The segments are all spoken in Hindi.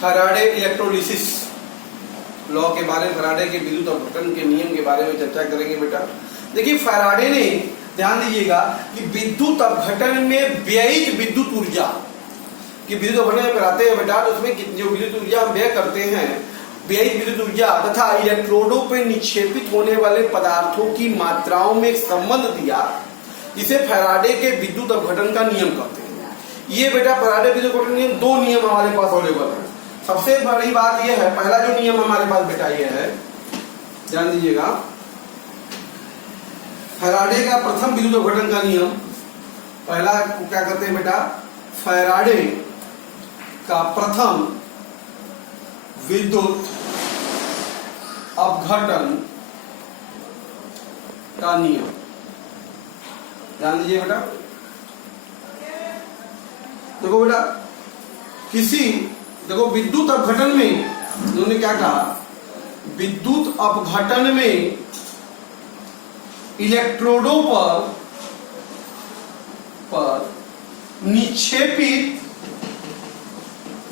फैराडे इलेक्ट्रोलिसिस लॉ के बारे में, फैराडे के विद्युत अपघटन के नियम के बारे में चर्चा करेंगे बेटा। देखिए फैराडे ने, ध्यान दीजिएगा कि विद्युत अपघटन में व्ययित विद्युत ऊर्जा कि विद्युत अपघटन कराते हैं बेटा, तो उसमें जो विद्युत ऊर्जा हम व्यय करते हैं, व्ययित विद्युत ऊर्जा तथा इलेक्ट्रोडों पर निक्षेपित होने वाले पदार्थों की मात्राओं में एक संबंध दिया, जिसे फैराडे के विद्युत अपघटन का नियम कहते हैं। ये बेटा फैराडे विद्युत अपघटन नियम, दो नियम हमारे पास अवेलेबल है। सबसे बड़ी बात यह है, पहला जो नियम हमारे पास बेटा ये है, ध्यान दीजिएगा, फैराडे का प्रथम विद्युत अपघटन का नियम, पहला क्या कहते हैं बेटा, फैराडे का प्रथम विद्युत अपघटन का नियम। ध्यान दीजिए बेटा, देखो बेटा, देखो विद्युत अपघटन में उन्होंने क्या कहा, विद्युत अपघटन में इलेक्ट्रोडों पर निक्षेपित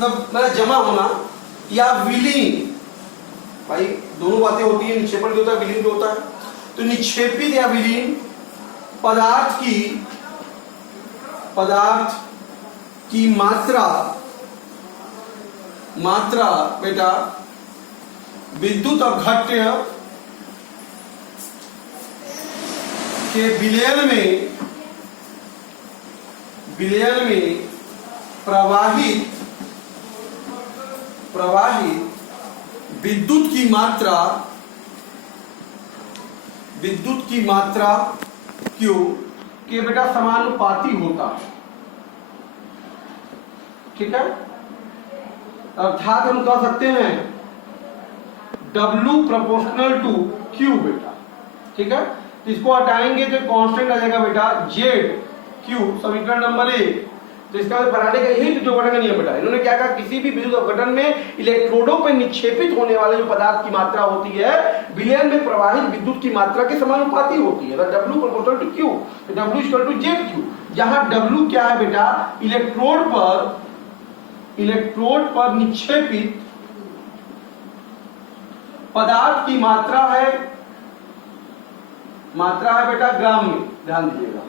मतलब जमा होना या विलीन, भाई दोनों बातें होती है, निक्षेपण भी होता है, विलीन भी होता है। तो निक्षेपित या विलीन पदार्थ की मात्रा बेटा विद्युत अपघट्य के विलयन में प्रवाहित विद्युत की मात्रा क्यों के बेटा समानुपाती होता है। ठीक है, अर्थात हम कह सकते हैं W प्रोपोर्शनल टू Q बेटा। ठीक है, तो इसको हटाएंगे तो कांस्टेंट आ जाएगा बेटा ZQ, समीकरण नंबर 1। तो इसका फैराडे का यही जो अपघटन का नियम बेटा। इन्होंने क्या कहा, किसी भी विद्युत अपघटन में इलेक्ट्रोडों पर निक्षेपित होने वाले जो पदार्थ की मात्रा होती है, विलयन में प्रवाहित विद्युत की मात्रा के समानुपाती होती है। W प्रोपोर्शनल टू Q, तो W इक्वल टू ZQ, जहां W क्या है बेटा, इलेक्ट्रोड पर निक्षेपित पदार्थ की मात्रा है बेटा ग्राम में, ध्यान दीजिएगा।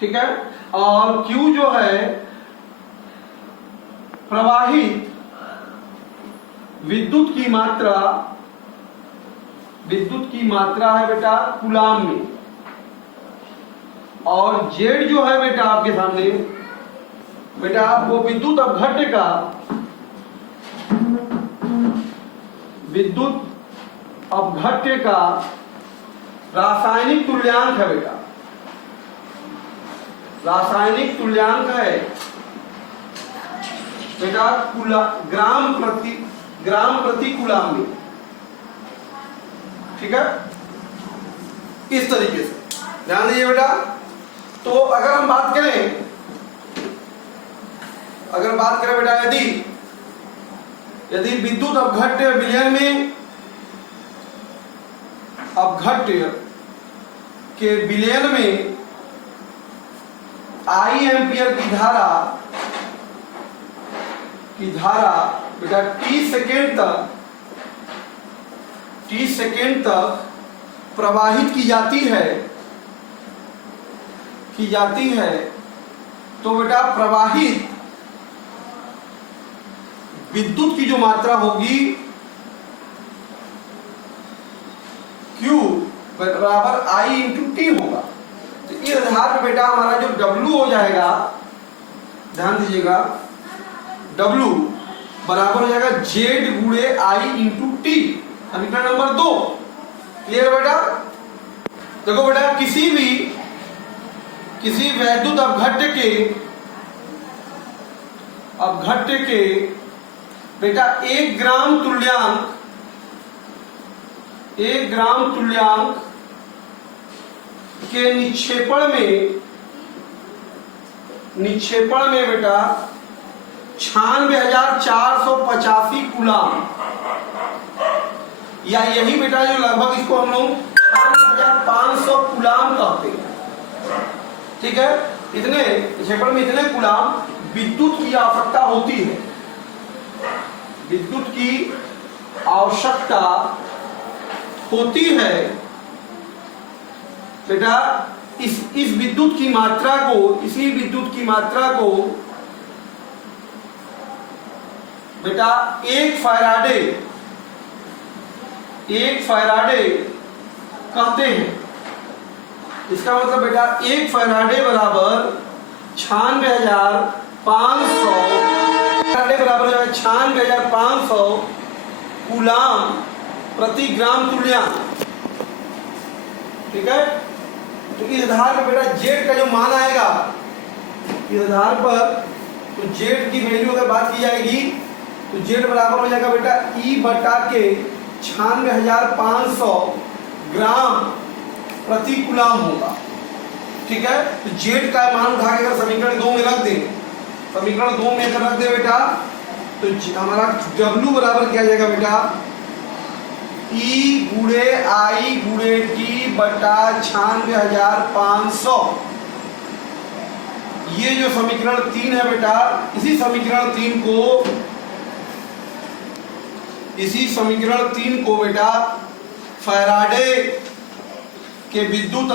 ठीक है, और Q जो है प्रवाहित विद्युत की मात्रा है बेटा कूलाम में, और Z जो है बेटा आपके सामने बेटा वो विद्युत अपघट्य का रासायनिक तुल्यांक है बेटा, रासायनिक तुल्यांक है बेटा ग्राम प्रति कूलाम में। ठीक है, इस तरीके से ध्यान दीजिए बेटा। तो अगर हम बात करें बेटा, यदि विद्युत अपघट्य विलयन में अपघट्य के विलयन में I एम्पियर की धारा बेटा t सेकेंड तक प्रवाहित की जाती है, तो बेटा प्रवाहित विद्युत की जो मात्रा होगी Q बराबर I इंटू टी होगा। तो इस आधार पर बेटा हमारा जो W हो जाएगा, ध्यान दीजिएगा, W बराबर हो जाएगा Z गुणे I इंटू टी, समीकरण नंबर 2। क्लियर बेटा। देखो बेटा, किसी वैद्युत अपघट्य के बेटा 1 ग्राम तुल्यांक के निक्षेपण में बेटा 96,485 कूलाम, या यही बेटा जो लगभग इसको हम लोग 96,500 कूलाम कहते हैं। ठीक है, इतने निक्षेपण में इतने कूलाम विद्युत की आवश्यकता होती है। विद्युत की आवश्यकता होती है बेटा, इस विद्युत की मात्रा को, इसी विद्युत की मात्रा को बेटा एक फैराडे कहते हैं। इसका मतलब बेटा एक फैराडे बराबर 96,500 फैराडे बराबर जो है 96,500 कूलाम प्रति ग्राम तुल्यांक। ठीक है, तो इस आधार पर बेटा जेड का जो मान आएगा, इस आधार पर तो जेड की वैल्यू अगर बात की जाएगी तो जेड बराबर हो जाएगा बेटा ई बटा के 96,500 ग्राम प्रति कूलाम होगा। ठीक है, तो जेड का मान उठा के अगर समीकरण 2 में रख दें, समीकरण 2 में अगर रख दे बेटा तो हमारा W बराबर क्या जाएगा बेटा E गुणे I गुणे T बटा 96,500। ये जो समीकरण 3 है बेटा, इसी समीकरण 3 को बेटा फैराडे के विद्युत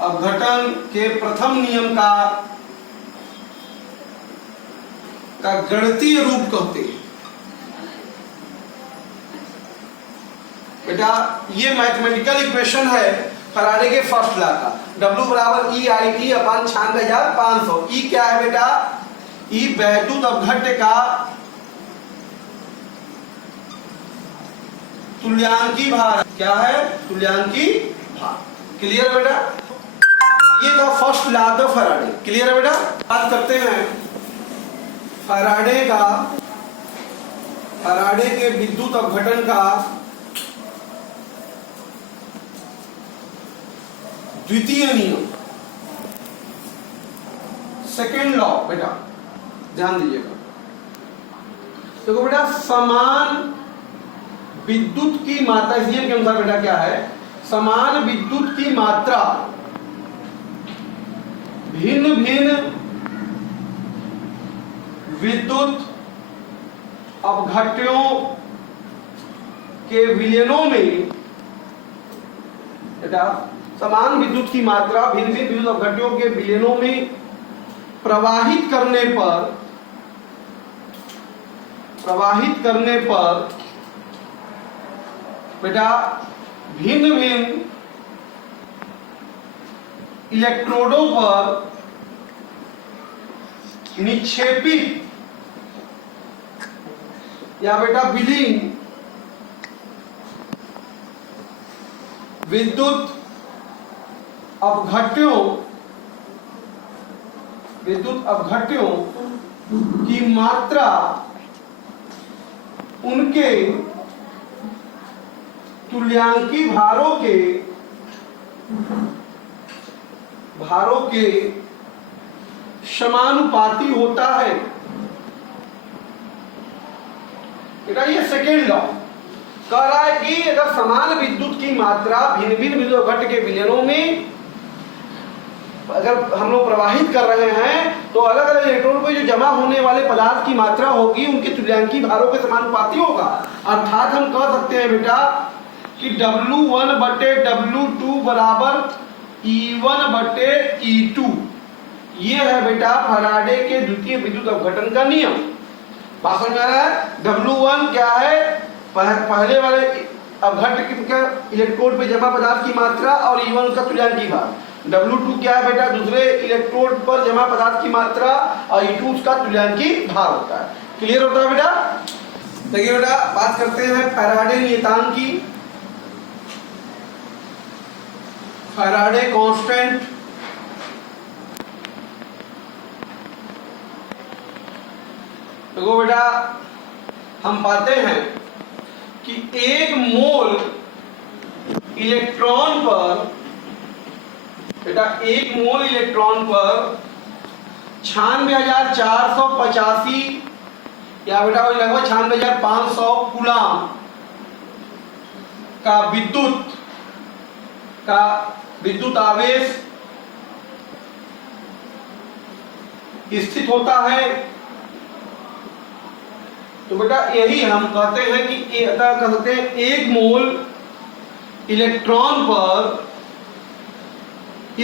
अपघटन के प्रथम नियम का गणितीय रूप कहते हैं। बेटा ये मैथमेटिकल इक्वेशन है फैराडे के फर्स्ट लॉ का। W बराबर E I T upon 96,500। E क्या है बेटा? E वैद्युत अपघट्य का तुल्यांकी भार। क्या है? तुल्यांकी भार। क्लियर बेटा? ये था first law of Faraday. Clear है बेटा? बात करते हैं फैराडे के विद्युत अपघटन का द्वितीय नियम, सेकेंड लॉ। बेटा ध्यान दीजिएगा, देखो बेटा समान विद्युत की मात्रा, इस नियम के अनुसार बेटा क्या है, समान विद्युत की मात्रा भिन्न भिन्न विद्युत अपघट्यों के विलयनों में बेटा समान विद्युत की मात्रा भिन्न भिन्न विद्युत अपघट्यों के विलयनों में प्रवाहित करने पर बेटा भिन्न भिन्न इलेक्ट्रोडों पर निक्षेपित या बेटा विलीन विद्युत अपघट्यों की मात्रा उनके तुल्यांकी भारों के समानुपाती होता है। बेटा ये सेकेंड लॉ कह रहा है कि अगर समान विद्युत की मात्रा भिन्न भिन्न विद्युत अपघट्य के विलयनों में अगर हम लोग प्रवाहित कर रहे हैं तो अलग अलग इलेक्ट्रॉन पे जो जमा होने वाले पदार्थ की मात्रा होगी उनके तुल्यांकी भारों के समानुपाती होगा। अर्थात हम कह सकते हैं बेटा कि W1 बटे W2 बराबर E1 बटे E2। ये है बेटा फैराडे के द्वितीय विद्युत अपघटन का नियम। बात समझ में आ रहा है? W1 क्या है? पहले वाले अपघट्य के इलेक्ट्रोड पे जमा पदार्थ की मात्रा और E1 उसका तुल्यांकी भार। W2 क्या है बेटा? दूसरे इलेक्ट्रोड पर जमा पदार्थ की मात्रा और E2 उसका तुल्यांकी भार होता है। क्लियर होता है बेटा? देखिए बेटा बात करते हैं फैराडे नियतांक की। फैराडे कांस्टेंट देखो बेटा हम पाते हैं कि एक मोल इलेक्ट्रॉन पर बेटा 96,485 या बेटा लगभग 96,500 कूलाम का विद्युत आवेश स्थित होता है तो बेटा यही हम कहते हैं कि कहते हैं 1 मोल इलेक्ट्रॉन पर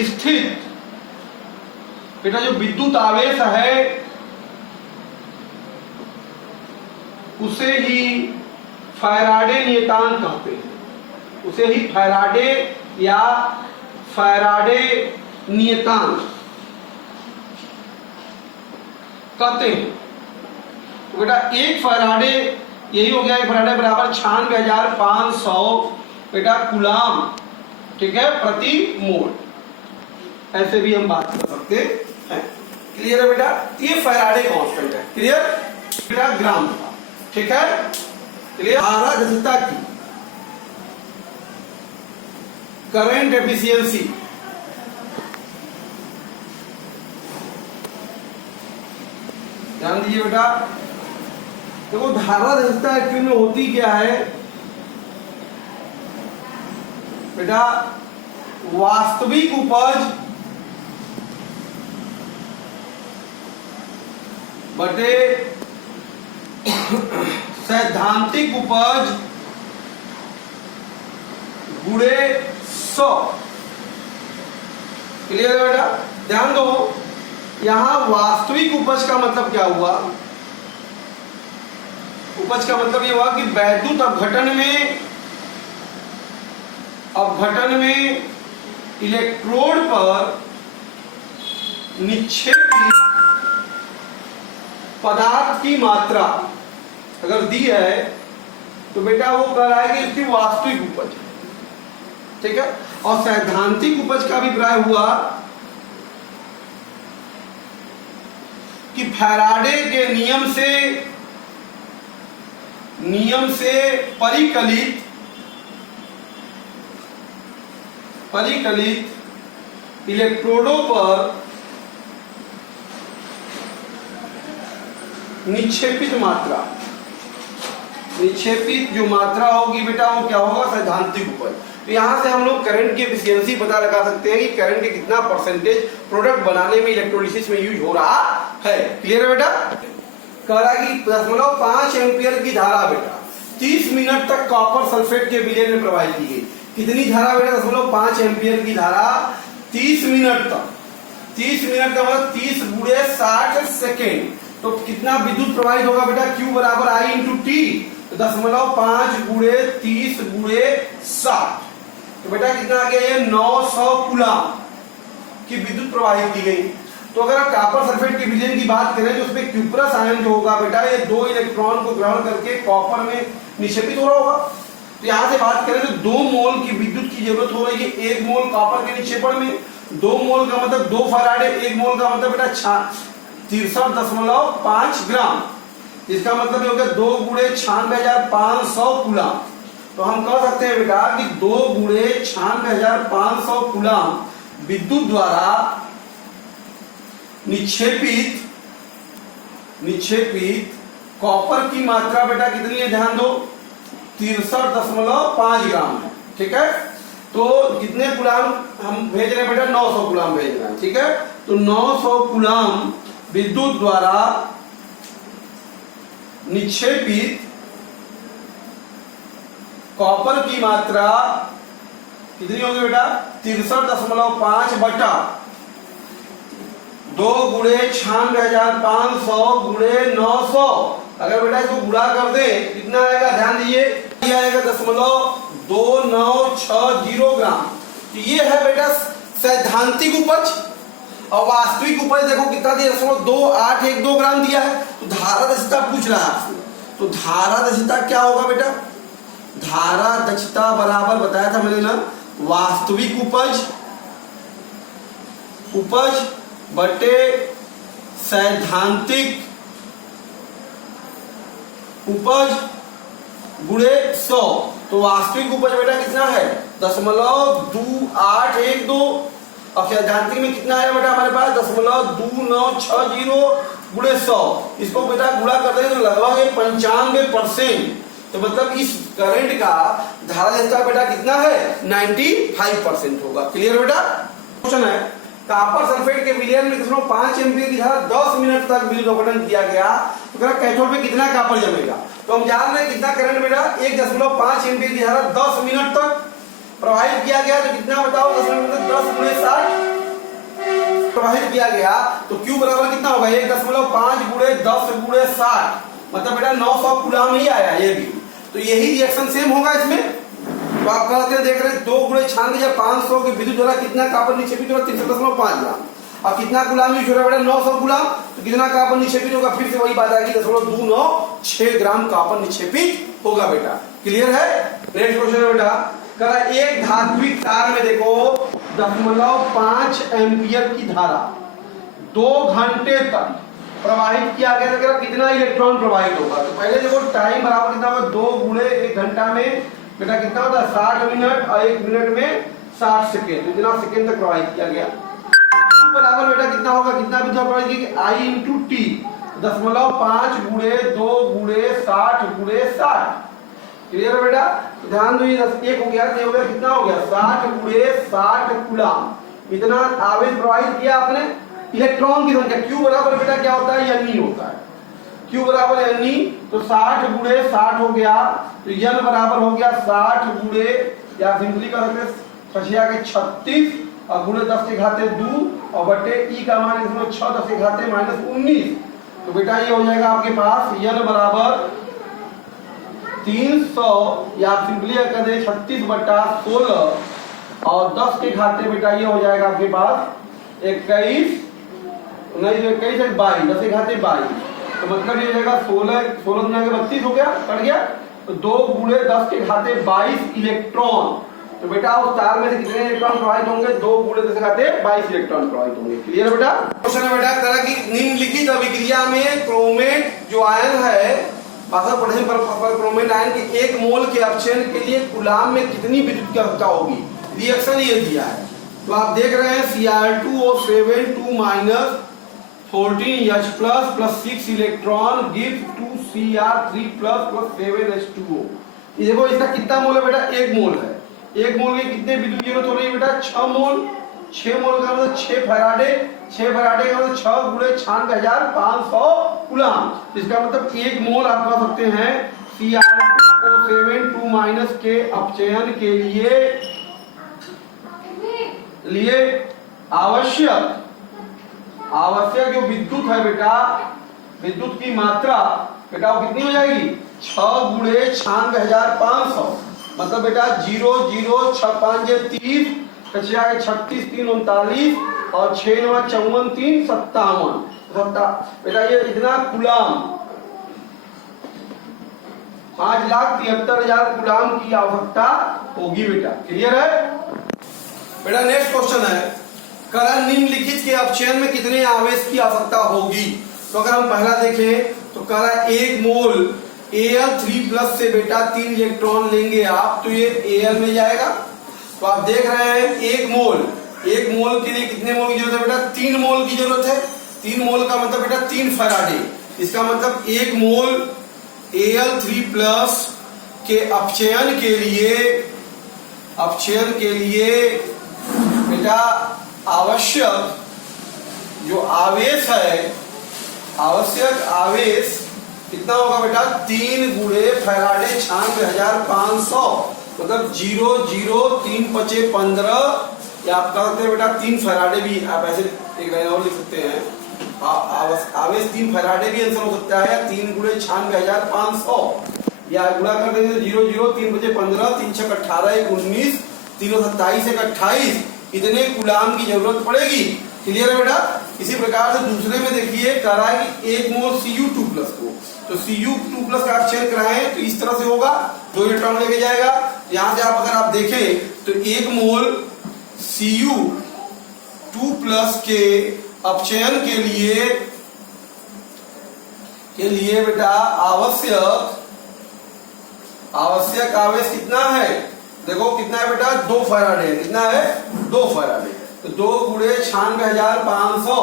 स्थित बेटा जो विद्युत आवेश है उसे ही फैराडे नियतांक कहते हैं, उसे ही फैराडे या फैराडे नियतांक कहते हैं। तो बेटा 1 फैराडे यही हो गया, 1 फैराडे बराबर 96,500 बेटा कूलाम, ठीक है, प्रति मोल। ऐसे भी हम बात कर सकते हैं। क्लियर है बेटा? ये फैराडे कांस्टेंट है। क्लियर बेटा? ग्राम का, ठीक है, क्लियर। धारा दक्षता की करंट एफिशिएंसी ध्यान दीजिए बेटा। देखो धारा दक्षता एक्चुअली में होती क्या है बेटा, वास्तविक उपज बटे सैद्धांतिक उपज गुणे 100। क्लियर है बेटा? ध्यान दो, यहां वास्तविक उपज का मतलब क्या हुआ? उपज का मतलब ये हुआ कि वैद्युत अपघटन में इलेक्ट्रोड पर निक्षेपित पदार्थ की मात्रा अगर दी है तो बेटा वो कह रहा है कि इसकी वास्तविक उपज, ठीक है। और सैद्धांतिक उपज का अभिप्राय हुआ कि फैराडे के नियम से परिकलित इलेक्ट्रोडों पर निक्षेपित जो मात्रा होगी बेटा वो क्या होगा? सैद्धांतिक उपज। तो यहां से हम लोग करंट की एफिशिएंसी पता लगा सकते हैं कि करंट के कितना परसेंटेज प्रोडक्ट बनाने में इलेक्ट्रोलिसिस में यूज हो रहा है। क्लियर है बेटा? कह रहा है कि 0.5 एम्पियर की धारा बेटा 30 मिनट तक कॉपर सल्फेट के विलय में प्रवाहित की गई। कितनी धारा बेटा? 0.5 एम्पियर की धारा 30 मिनट तक। 30 मिनट का मतलब 30 गुणे 60 सेकेंड। तो कितना विद्युत प्रवाहित होगा बेटा? Q बराबर I इंटू टी। तो 0.5 गुणे 30 गुणे 60, तो बेटा कितना आ गया? ये 900 कूलाम की विद्युत प्रवाहित की गई। तो अगर आप कॉपर सल्फेट के विलयन की बात करें तो उसमें क्यूप्रस आयन जो होगा बेटा ये 2 इलेक्ट्रॉन को ग्रहण करके कॉपर में निक्षेपित हो रहा होगा। तो यहां से बात करें तो 2 मोल की विद्युत की जरूरत हो रही है 1 मोल कॉपर के निक्षेपण में। 2 मोल का मतलब 2 फैराडे, 1 मोल का मतलब बेटा 63.5 ग्राम। इसका मतलब ये हो गया 2 गुणे 96,500 कूलाम। तो हम कह सकते हैं बेटा कि 2 गुणे 96,500 कूलाम विद्युत द्वारा निक्षेपित कॉपर की मात्रा बेटा कितनी है? ध्यान दो, 63.5 ग्राम है, ठीक है। तो कितने कूलाम हम भेज रहे हैं बेटा? 900 कूलाम भेज रहे हैं, ठीक है। तो 900 कूलाम विद्युत द्वारा निक्षेपित कॉपर की मात्रा कितनी होगी बेटा? 63.5 बटा 2 गुणे 96,500 गुणे 900। अगर बेटा इसको गुणा कर दे कितना आएगा? ध्यान दीजिए, ये आएगा 0.2960 ग्राम। तो ये है बेटा सैद्धांतिक उपज। और वास्तविक उपज देखो कितना दिया? 0.2812 ग्राम दिया है। तो धारा दक्षता पूछ रहा है आपसे, तो धारा दक्षता क्या होगा बेटा? धारा दक्षता बराबर बताया था मैंने ना, वास्तविक उपज बटे सैद्धांतिक उपज गुणे 100। तो वास्तविक उपज बेटा कितना है? 0.2812। और सैद्धांतिक में कितना है बेटा हमारे पास? 0.2960 गुणे 100। इसको बेटा गुणा कर देंगे तो लगभग 95%। तो मतलब इस करंट का धारा दक्षता बेटा कितना है? 95% होगा। क्लियर बेटा? क्वेश्चन है कॉपर सल्फेट के विलयन में 5 एम्पीयर की धारा 10 मिनट तक विद्युत अपघटन किया गया तो कह कैथोड पे कितना कॉपर जमेगा। तो हम जान रहे हैं कितना करंट बेटा 1.5 एम्पीयर की धारा 10 मिनट तक प्रवाहित किया गया। तो कितना बताओ 10 गुणे 60 प्रवाहित किया गया तो Q बराबर कितना होगा 1.5 गुणे 10 गुणे 60 मतलब बेटा 900 कूलम ही आया ये भी। तो यही रिएक्शन सेम होगा इसमें। तो आप कहते हैं देख रहे हैं 2 गुणे 96,500 के विद्युत द्वारा कितना कॉपर निक्षेपित होगा 310.5 ग्राम। अब कितना कूलम यूज हो रहा है बेटा 900 कूलम तो कितना कॉपर निक्षेपित होगा फिर से वही बात आएगी 0.296 ग्राम कॉपर निक्षेपित होगा बेटा। क्लियर है। नेक्स्ट क्वेश्चन है बेटा कह एक धात्विक तार में देखो 0.5 एम्पियर की धारा 2 घंटे तक प्रवाहित किया गया तो कितना इलेक्ट्रॉन प्रवाहित होगा। तो पहले देखो टाइम बराबर कितना होगा 2 गुणे 1 घंटा में बेटा कितना होता है 60 मिनट और 1 मिनट में 60 सेकेंड। तो इतना सेकेंड तक प्रवाहित किया गया। बराबर बेटा कितना होगा कितना भी प्रवाहित किया I इंटू टी 0.5 गुणे 2 गुणे 60 गुणे 60। क्लियर है बेटा। ध्यान दो ये 1 हो गया ये हो गया कितना हो गया 60 गुणे 60 कूलम इतना आवेश प्रवाहित किया आपने। इलेक्ट्रॉन की संख्या Q बराबर बेटा क्या होता है N होता है। Q बराबर N तो 60 गुणे 60 हो गया तो N बराबर हो गया 60 गुणे या सिंपली कर सकते हैं 36 और गुणे 10 के घाते 2 और बटे E का मान इसमें 6 10 के घाते -19। तो बेटा ये हो जाएगा आपके पास N बराबर 300 या सिंपली कर दे 36/16 और 10 के घाते बेटा ये हो जाएगा आपके पास 21 नहीं 21 है 22 10 के घाते 22। तो मतलब ये हो जाएगा 16 गुना के 32 हो गया कट गया। तो 2 गुणे 10 के घाते 22 इलेक्ट्रॉन। तो बेटा उस तार में से कितने इलेक्ट्रॉन प्रवाहित होंगे 2 गुणे 10 के घाते 22 इलेक्ट्रॉन प्रवाहित होंगे। क्लियर बेटा। क्वेश्चन है बेटा तरह की निम्नलिखित अभिक्रिया में क्रोमेट जो आयन है पासा पोटेशियम पर क्रोमेट आयन के 1 मोल के अपचयन के लिए कूलम में कितनी विद्युत की आवश्यकता होगी। रिएक्शन ये दिया है। तो आप देख रहे हैं Cr2O7 2 14H plus 6 electron gives 2Cr3 plus 7H2O। ये देखो इसका कितना मोल है बेटा 1 मोल है। 1 मोल के कितने विद्युत की जरूरत हो रही है बेटा 6 मोल। 6 मोल का मतलब 6 फैराडे। 6 फैराडे का मतलब 6 गुणे 96,500 कूलम। इसका मतलब 1 मोल आप कह सकते हैं Cr2O7 2 के अपचयन के लिए आवश्यक जो विद्युत है बेटा विद्युत की मात्रा बेटा वो कितनी हो जाएगी 6 गुणे 96,500 मतलब बेटा 0 0 6 5 30 36 3 39 और 6 9 54 3 57 बेटा ये इतना कूलम 5,73,000 कूलम की आवश्यकता होगी बेटा। क्लियर है बेटा। नेक्स्ट क्वेश्चन है करण निम्नलिखित के अपचयन में कितने आवेश की आवश्यकता होगी। तो अगर हम पहला देखें तो करण 1 मोल Al3+ से बेटा 3 इलेक्ट्रॉन लेंगे आप तो ये Al में जाएगा। तो आप देख रहे हैं 1 मोल के लिए कितने मोल की जरूरत है बेटा 3 मोल की जरूरत है। 3 मोल का मतलब बेटा 3 फैराडे। इसका मतलब 1 मोल Al3+ के अपचयन के लिए बेटा आवश्यक आवेश कितना होगा बेटा 3 गुणे फैराडे 96,500 मतलब 0 0 3 5 15 या आप कह सकते हैं बेटा 3 फैराडे भी आप ऐसे एक लाइन और लिख सकते हैं। आवेश 3 फैराडे भी आंसर हो सकता है 3 गुणे 96,500 या गुणा कर देंगे 0 0 3 5 15 3 6 18 1 19 3 27 1 28 इतने कूलम की जरूरत पड़ेगी। क्लियर है बेटा। इसी प्रकार से दूसरे में देखिए कह रहा है कि 1 मोल Cu2+ को तो Cu2+ का अपचयन कराएं तो इस तरह से होगा 2 इलेक्ट्रॉन लेके जाएगा। यहां से आप अगर आप देखें तो 1 मोल Cu2+ के अपचयन के लिए बेटा आवश्यक आवेश कितना है देखो कितना है बेटा 2 फैराडे। कितना है 2 फैराडे। तो 2 गुणे 96,500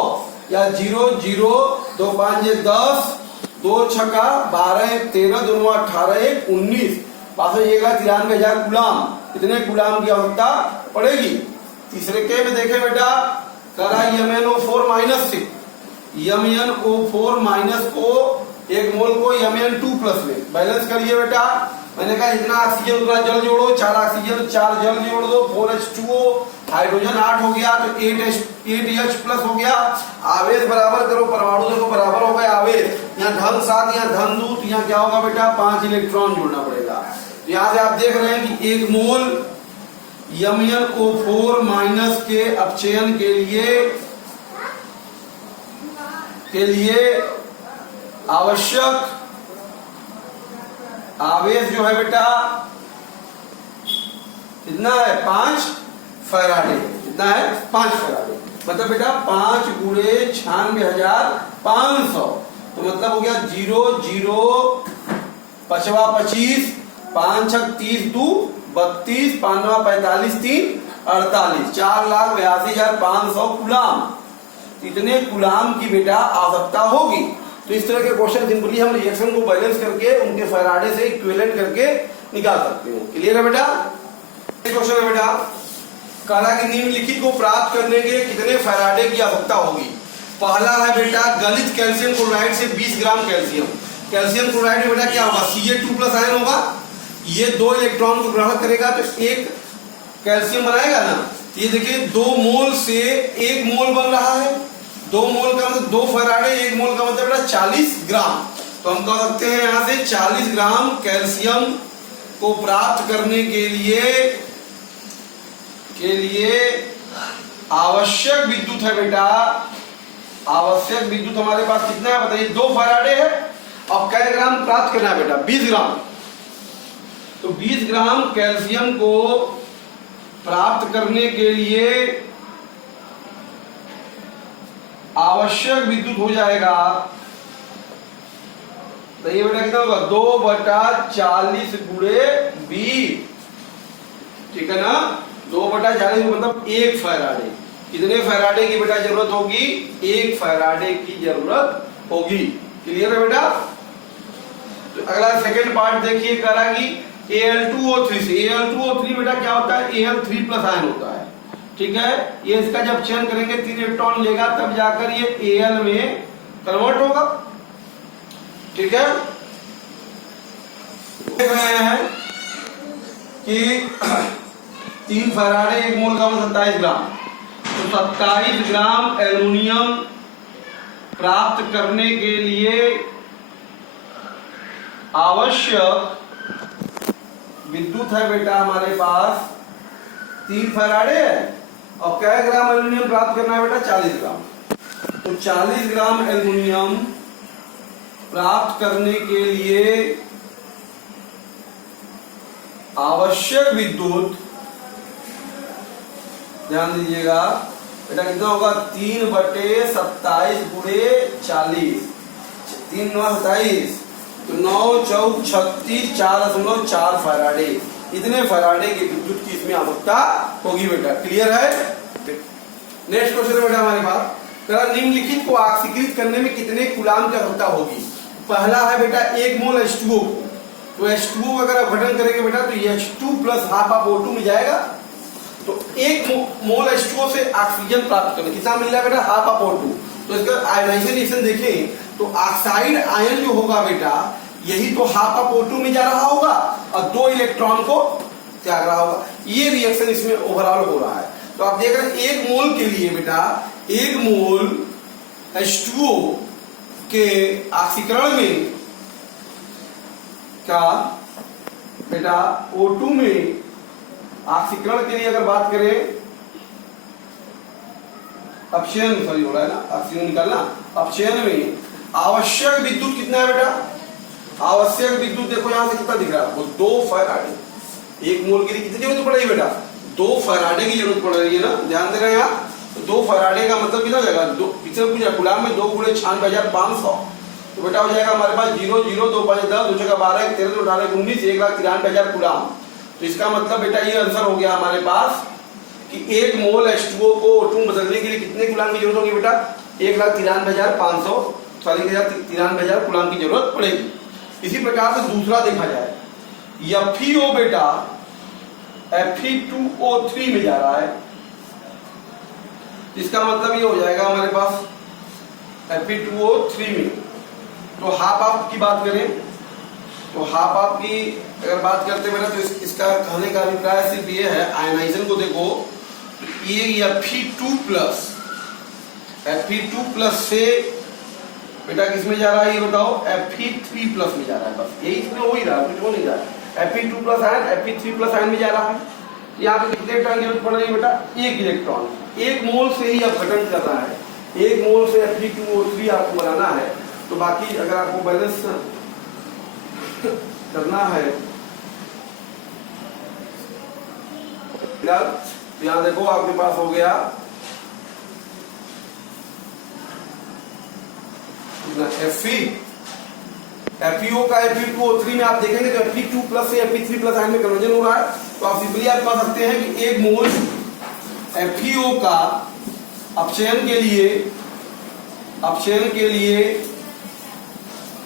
या 0 0 2 5 10 2 6 12 13 2 18 19 93,000 कूलम इतने कूलम की आवश्यकता पड़ेगी। तीसरे के में देखें बेटा करा MnO4 माइनस से MnO4 माइनस को एक मोल को Mn2 प्लस में बैलेंस करिए बेटा। मैंने कहा इतना ऑक्सीजन उतना जल जोड़ो, 4 ऑक्सीजन 4 जल जोड़ दो, 4H2O, हाइड्रोजन 8 हो गया तो 8H प्लस हो गया। आवेश बराबर करो, परमाणु देखो बराबर हो गए आवेश, यहाँ धन 7 यहाँ धन 2, तो यहाँ क्या होगा बेटा 5 इलेक्ट्रॉन जोड़ना पड़ेगा। यहाँ से आप देख रहे हैं कि एक मोल MnO4 माइनस के अपचयन के लिए आवश्यक आवेश जो है बेटा कितना है 5 फैराडे। कितना है 5 फैराडे, मतलब बेटा 5 गुणे 96,500, तो मतलब हो गया 0 0 पचवा 25 5 छक 30 2 32 5 45 3 48 4,82,500 गुलाम। इतने गुलाम की बेटा आवश्यकता होगी। तो इस तरह के क्वेश्चन सिंपली हम रिएक्शन को बैलेंस करके उनके फैराडे से इक्विवेलेंट करके निकाल सकते हैं। क्लियर है बेटा। क्वेश्चन है बेटा, कहा कि निम्नलिखित को प्राप्त करने के लिए कितने फैराडे की आवश्यकता होगी। पहला है बेटा गलित कैल्शियम क्लोराइड से 20 ग्राम कैल्शियम। कैल्शियम क्लोराइड में बेटा क्या होगा Ca2 प्लस आयन होगा, ये 2 इलेक्ट्रॉन को ग्रहण करेगा तो एक कैल्शियम बनाएगा ना। ये देखिए 2 मोल से 1 मोल बन रहा है, 2 मोल का मतलब 2 फैराडे, 1 मोल का मतलब बेटा 40 ग्राम। तो हम कह सकते हैं यहां से 40 ग्राम कैल्शियम को प्राप्त करने के लिए आवश्यक विद्युत है बेटा। आवश्यक विद्युत हमारे पास कितना है बताइए, 2 फैराडे है और कै ग्राम प्राप्त करना है बेटा 20 ग्राम। तो 20 ग्राम कैल्शियम को प्राप्त करने के लिए आवश्यक विद्युत हो जाएगा, तो ये बेटा कितना होगा 2/40 गुणे 20, ठीक है ना। 2/40 मतलब 1 फैराडे। कितने फैराडे की बेटा जरूरत होगी, 1 फैराडे की जरूरत होगी। क्लियर है बेटा। तो अगला सेकंड पार्ट देखिए, कह रहा कि Al2O3 से Al2O3 बेटा क्या होता है Al3 प्लस आयन होता है, ठीक है। ये इसका जब चयन करेंगे 3 इलेक्ट्रॉन लेगा तब जाकर ये Al में कन्वर्ट होगा, ठीक है। देख रहे हैं कि 3 फैराडे 1 मोल का मतलब 27 ग्राम, तो 27 ग्राम एल्युमिनियम प्राप्त करने के लिए आवश्यक विद्युत है बेटा हमारे पास 3 फैराडे है और क्या ग्राम एल्युमिनियम प्राप्त करना है बेटा 40 ग्राम। तो 40 ग्राम एल्युमिनियम प्राप्त करने के लिए आवश्यक विद्युत, ध्यान दीजिएगा बेटा कितना होगा 3/27 गुणे 40, 3 9 27, तो 9 4 36 4.4 फैराडे। इतने फैराडे की विद्युत की इसमें आवश्यकता होगी बेटा। क्लियर है। नेक्स्ट क्वेश्चन है बेटा हमारे पास, निम्नलिखित को ऑक्सीकृत करने में कितने कूलाम की आवश्यकता होगी। पहला है बेटा 1 मोल H2O, तो H2O अगर आप गठन करेंगे बेटा तो H2 plus half of O2 मिल जाएगा। तो 1 मोल H2O से ऑक्सीजन प्राप्त करने कितना मिल रहा है बेटा हाफ ऑफ O2। तो इसका आयनाइजेशन देखें तो ऑक्साइड आयन जो होगा बेटा यही तो हाफ ऑफ O2 में जा रहा होगा और 2 इलेक्ट्रॉन को त्याग रहा होगा। ये रिएक्शन इसमें ओवरऑल हो रहा है। तो आप देख रहे हैं 1 मोल के लिए बेटा 1 मोल H2O के ऑक्सीकरण में क्या बेटा O2 में ऑक्सीकरण के लिए अगर बात करें, अपचयन सॉरी हो रहा है ना, ऑक्सीजन निकालना, अपचयन में आवश्यक विद्युत कितना है बेटा। आवश्यक विद्युत देखो यहां से कितना दिख रहा है, वो 2 फैराडे। 1 मोल के लिए कितनी जरूरत पड़ेगी बेटा 2 फैराडे की जरूरत पड़ रही है ना, ध्यान दे रहे हैं यहाँ। तो 2 फैराडे का मतलब कितना हो जाएगा, पीछे पूछा गुलाम में 2 गुणे 96,500, तो बेटा हो जाएगा हमारे पास 0 0 2 5 10 2 6 12 13 2 18 19 1,93,000 गुलाम। तो इसका मतलब बेटा ये आंसर हो गया हमारे पास कि 1 मोल H2O को O2 बदलने के लिए कितने गुलाम की जरूरत होगी बेटा 1,93,500 सॉरी 1,93,000 गुलाम की जरूरत पड़ेगी। इसी प्रकार से दूसरा देखा जाए, FeO बेटा Fe2O3 में जा रहा है, इसका मतलब ये हो जाएगा हमारे पास Fe2O3 में। तो हाफ हाफ की बात करें तो हाफ हाफ की अगर बात करते हैं तो इसका कहने का अभिप्राय सिर्फ ये है, आयनाइजन को देखो, ये Fe2 प्लस से बेटा किसमें जा रहा है ये बताओ, Fe3 प्लस में जा रहा है। बस यही इसमें हो ही रहा है, कुछ हो नहीं रहा है। Fe2 plus ion Fe3 plus ion में जा रहा है। यहाँ पे कितने इलेक्ट्रॉन की जरूरत पड़ रही है बेटा, एक इलेक्ट्रॉन। एक मोल से ही अपघटन कर रहा है, एक मोल से Fe2O3 आपको बनाना है। तो बाकी अगर आपको बैलेंस करना है तो यहाँ देखो आपके पास हो गया FeO का Fe2O3 में आप देखेंगे तो Fe2 प्लस से Fe3 प्लस आयन में कन्वर्जन हो रहा है। तो आप सिंपली आप कह सकते हैं कि एक मोल FeO का अपचयन के लिए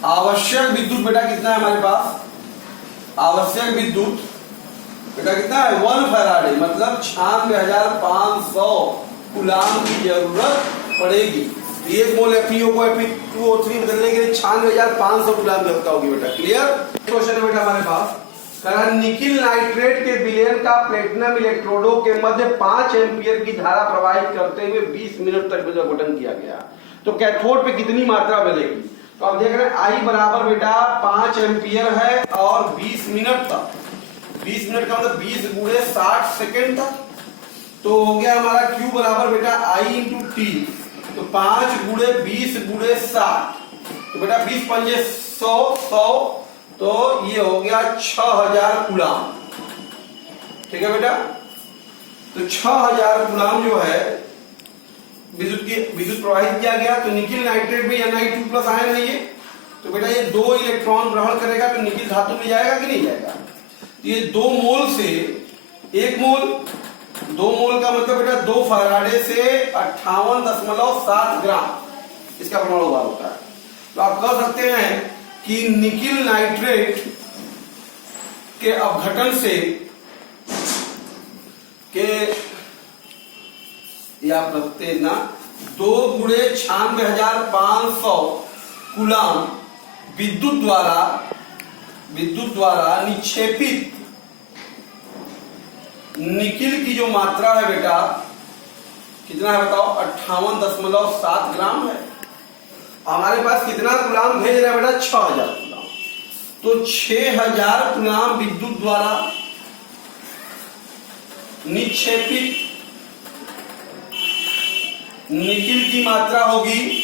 आवश्यक विद्युत बेटा कितना है हमारे पास, आवश्यक विद्युत बेटा कितना है 1 फैराडे, मतलब 96,500 कूलाम की जरूरत पड़ेगी। एक मोल FeO को Fe2O3 बदलने के लिए 96,500 कूलाम की आवश्यकता होगी बेटा। क्लियर। क्वेश्चन है बेटा हमारे पास, निकिल नाइट्रेट के विलयन का प्लेटिनम इलेक्ट्रोडों के मध्य 5 एम्पियर की धारा प्रवाहित करते हुए 20 मिनट तक विघटन किया गया, तो कैथोड पे कितनी मात्रा मिलेगी। तो आप देख रहे हैं I बराबर बेटा 5 एम्पियर है और 20 मिनट तक, 20 मिनट का मतलब 20 गुणे 60 सेकेंड तक। तो हो गया हमारा Q बराबर बेटा I इंटू टी, तो 5 गुणे 20 गुणे 60, तो बेटा 20 पंजे 100, तो ये हो गया 6000 कूलाम। ठीक है बेटा, तो 6000 कूलाम जो है विद्युत प्रवाहित किया गया। तो निकिल नाइट्रेट में Ni2 प्लस आयन है ये, तो बेटा ये 2 इलेक्ट्रॉन ग्रहण करेगा तो निकिल धातु में जाएगा कि नहीं जाएगा। तो ये 2 मोल से 1 मोल, 2 मोल का मतलब बेटा 2 फैराडे से 58.7 ग्राम इसका परमाणु भार होता है। तो आप कह सकते हैं कि निकिल नाइट्रेट के अपघटन से आप रखते ना 2 गुणे 96,500 कूलाम विद्युत द्वारा निक्षेपित निकिल की जो मात्रा है बेटा कितना है बताओ, 58.7 ग्राम है। हमारे पास कितना कूलाम भेज रहा है बेटा, 6000 कूलाम। तो 6000 कूलाम विद्युत द्वारा निक्षेपित निकिल की मात्रा होगी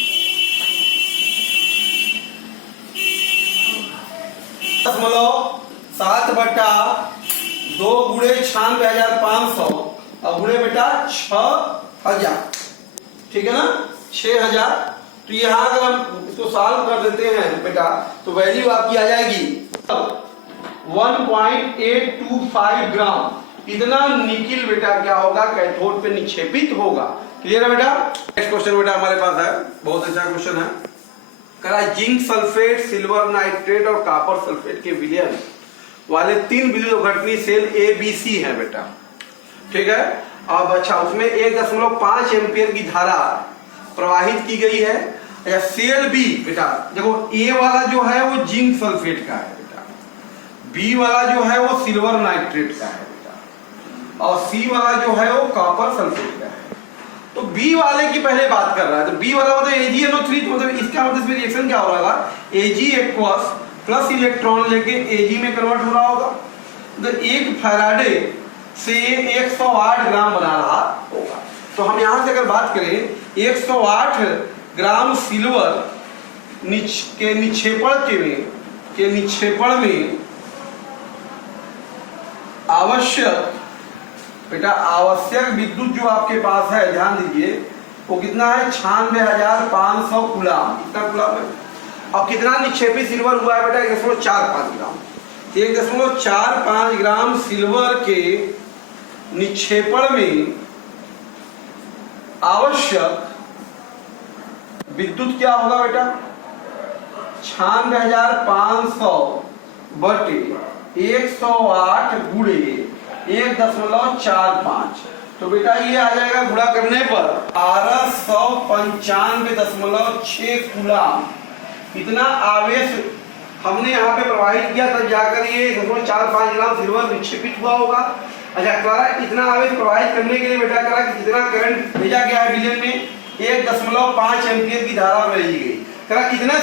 7 बटा 2 गुणे 96,500 और गुणे बेटा 6000, ठीक है ना 6000। तो यहां अगर हम इसको सॉल्व कर देते हैं बेटा तो वैल्यू आपकी आ जाएगी 1.825 ग्राम। इतना निकिल बेटा क्या होगा, कैथोड पे निक्षेपित होगा। क्लियर है बेटा। नेक्स्ट क्वेश्चन बेटा हमारे पास है, बहुत अच्छा क्वेश्चन है। करा जिंक सल्फेट, सिल्वर नाइट्रेट और कॉपर सल्फेट के विलयन वाले 3 विद्युत अपघटनीय सेल ABC है बेटा, ठीक है। अब अच्छा उसमें 1.5 एम्पियर की धारा प्रवाहित की गई है। अच्छा सेल B बेटा देखो, A वाला जो है वो जिंक सल्फेट का है बेटा, B वाला जो है वो सिल्वर नाइट्रेट का है बेटा, और C वाला जो है वो कॉपर सल्फेट का है। तो B वाले की पहले बात कर रहा है, तो B वाला मतलब AgNO3, तो मतलब इसका मतलब इसमें रिएक्शन क्या हो रहा है, Ag एक्वस प्लस इलेक्ट्रॉन लेके Ag में कन्वर्ट हो रहा होगा। तो 1 फैराडे से 108 ग्राम बना रहा होगा। तो हम यहां से अगर बात करें 108 ग्राम सिल्वर के निक्षेपण में आवश्यक बेटा आवश्यक विद्युत जो आपके पास है, ध्यान दीजिए वो कितना है 96,500 कूलाम। कितना कूलाम है। अब कितना निक्षेपित सिल्वर हुआ है बेटा 1.45 ग्राम। 1.45 ग्राम सिल्वर के निक्षेपण में आवश्यक विद्युत क्या होगा बेटा 96,500 बटे 108 गुणे 1.45। तो बेटा ये आ जाएगा गुणा करने पर 1295.6 कूलम। इतना आवेश हमने यहाँ पे प्रवाहित किया, तब जाकर ये 4-5 ग्राम सिल्वर निक्षेपित हुआ होगा। अच्छा करा इतना आवेश प्रवाहित करने के लिए बेटा करा कि जितना करंट भेजा गया है विलेन में 1.5 एम्पियर की धारा भेजी गई। करा कितने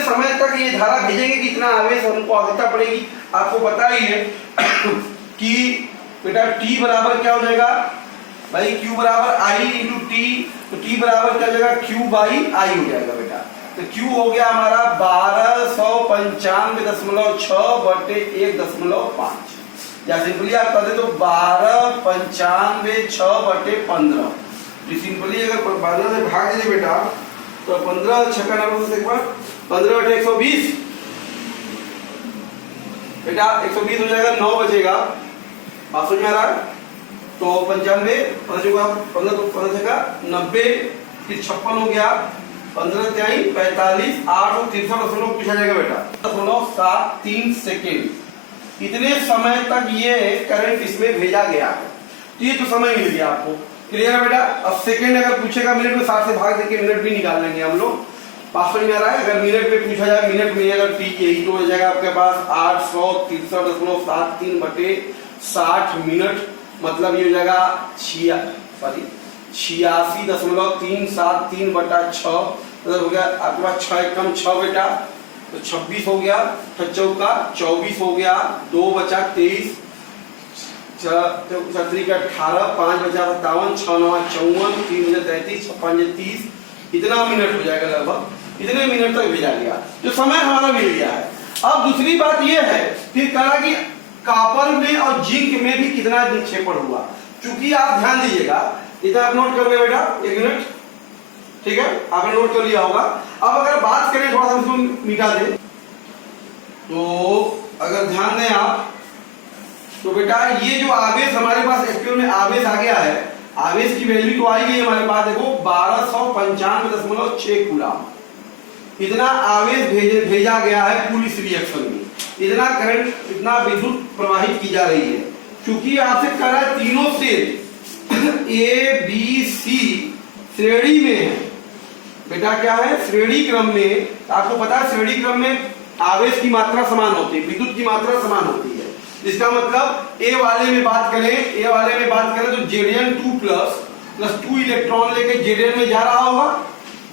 समय तक ये धारा भेजेंगे, कितना आवेश हमको आवश्यकता पड़ेगी। आपको पता ही है कि बेटा T बराबर क्या हो जाएगा भाई, Q बराबर I इंटू T, तो T बराबर क्या हो जाएगा Q बाई I हो जाएगा बेटा। तो Q हो गया हमारा 1295.6 बटे 1.5, या सिंपली आप कर दे तो 1295.6 बटे 15। सिंपली अगर 12 से भाग दे बेटा तो 15 छक्का नंबर से एक बार 15 बटे 120 बेटा 120 हो जाएगा, 9 बचेगा। बात समझ में आ रहा है? तो 95 15 छक्का 90, फिर 56 हो गया, 15 45 8 और 63 पूछा जाएगा बेटा 0.73 सेकेंड। इतने समय तक ये करंट इसमें भेजा गया है। तो ये तो समय मिल गया आपको, क्लियर है बेटा। अब सेकेंड अगर पूछेगा मिनट में 60 से भाग देके मिनट भी निकाल लेंगे हम लोग। पास में आ रहा है? अगर मिनट में पूछा जाए, मिनट में अगर टी यही तो हो जाएगा आपके पास 863.73 बटे 60 मिनट, मतलब ये हो जाएगा 86.373 बटा 6, मतलब हो गया आपके पास 6 कम 6 बेटा, तो 26 हो गया, 6 चौका 24 हो गया, 2 बचा 23, 3 का 18, 5 बचा 57, 6 9 54, 3 बचा 33, 6 5 30, इतना मिनट हो जाएगा लगभग। इतने मिनट तक भेजा गया, जो समय हमारा मिल गया है। अब दूसरी बात यह है फिर कहा कि कॉपर में और जिंक में भी कितना निक्षेपण हुआ। चूंकि आप ध्यान दीजिएगा, इधर आप नोट कर ले बेटा, 1 मिनट, ठीक है, आपने नोट कर लिया होगा। अब अगर बात करें, थोड़ा सा इसको मिटा दें, तो अगर ध्यान दें आप, तो बेटा ये जो आवेश हमारे पास एक्चुअल में आवेश आ गया है, आवेश की वैल्यू तो आई गई हमारे पास, देखो 1295.6 कूलम। इतना आवेश भेजा गया है पूरी इस रिएक्शन में, इतना करंट, इतना विद्युत प्रवाहित की जा रही है। क्योंकि आपसे कह रहा है तीनों सेल A B C श्रेणी में है बेटा, क्या है श्रेणी क्रम में। आपको पता है श्रेणी क्रम में आवेश की मात्रा समान होती है, विद्युत की मात्रा समान होती है। इसका मतलब ए वाले में बात करें तो Zn2 प्लस 2 इलेक्ट्रॉन लेके Zn में जा रहा होगा।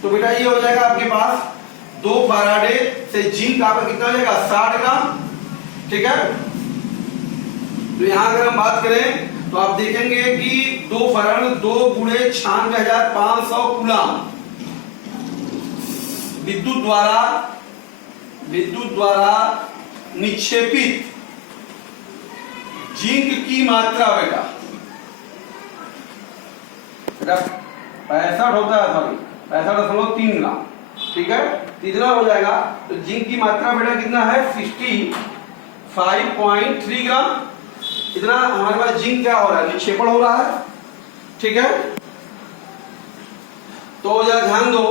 तो बेटा ये हो जाएगा आपके पास 2 फैराडे से जिंक आपका कितना हो जाएगा 60 ग्राम, ठीक है। तो यहां अगर हम बात करें तो आप देखेंगे कि 2 फैराडे 2 गुणे 96,500 कूलम विद्युत द्वारा निक्षेपित जिंक की मात्रा बेटा 65 होता है, सॉरी 65.3 ग्राम, ठीक है। इतना हो जाएगा। तो जिंक की मात्रा बेटा कितना है 65.3 ग्राम। इतना हमारे पास जिंक क्या हो रहा है, निक्षेपण हो रहा है, ठीक है। तो जरा ध्यान दो,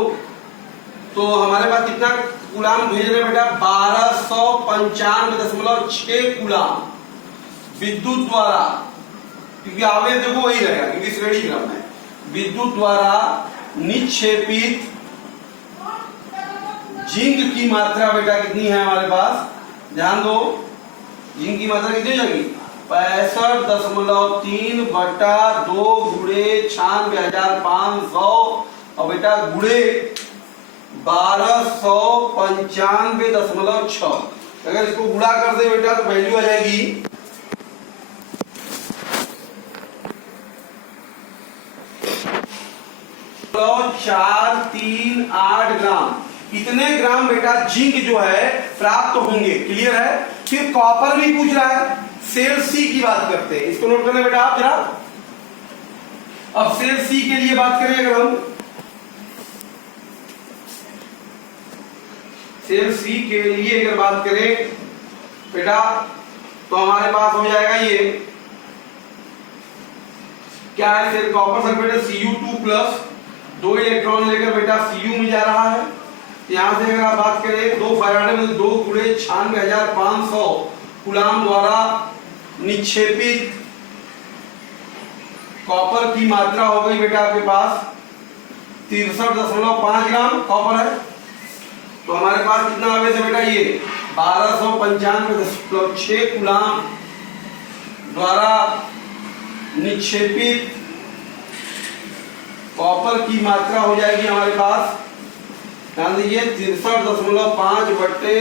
तो हमारे पास कितना कूलम भेज रहे बेटा 1295.6 कूलम विद्युत द्वारा, क्योंकि आवेश देखो वही रहेगा क्योंकि श्रेणी क्रम है, विद्युत द्वारा निक्षेपित जिंक की मात्रा बेटा कितनी है हमारे पास, ध्यान दो, जिंक की मात्रा कितनी हो जाएगी 65.3 बटा 2 गुणे 96,500 और बेटा गुणे 1295.6। अगर इसको गुणा कर दे बेटा तो वैल्यू आ जाएगी 438 ग्राम। इतने ग्राम बेटा जिंक जो है प्राप्त होंगे, क्लियर है। फिर कॉपर भी पूछ रहा है, सेल सी की बात करते हैं, इसको नोट करना बेटा आप जरा। अब सेल सी के लिए बात करें, अगर हम सेल सी के लिए अगर बात करें बेटा, तो हमारे पास हो जाएगा ये क्या है, cell copper sulphate Cu2 plus 2 electron लेकर बेटा Cu में जा रहा है। यहां से अगर आप बात करें 2 फैराडे में 2 गुणे 96,500 कूलम द्वारा निक्षेपित कॉपर की मात्रा हो गई बेटा आपके पास 63.5 ग्राम कॉपर है। तो हमारे पास कितना आवेश है बेटा, ये 1295.6 कूलाम द्वारा निक्षेपित कॉपर की मात्रा हो जाएगी हमारे पास, ध्यान दीजिए 63.5 बट्टे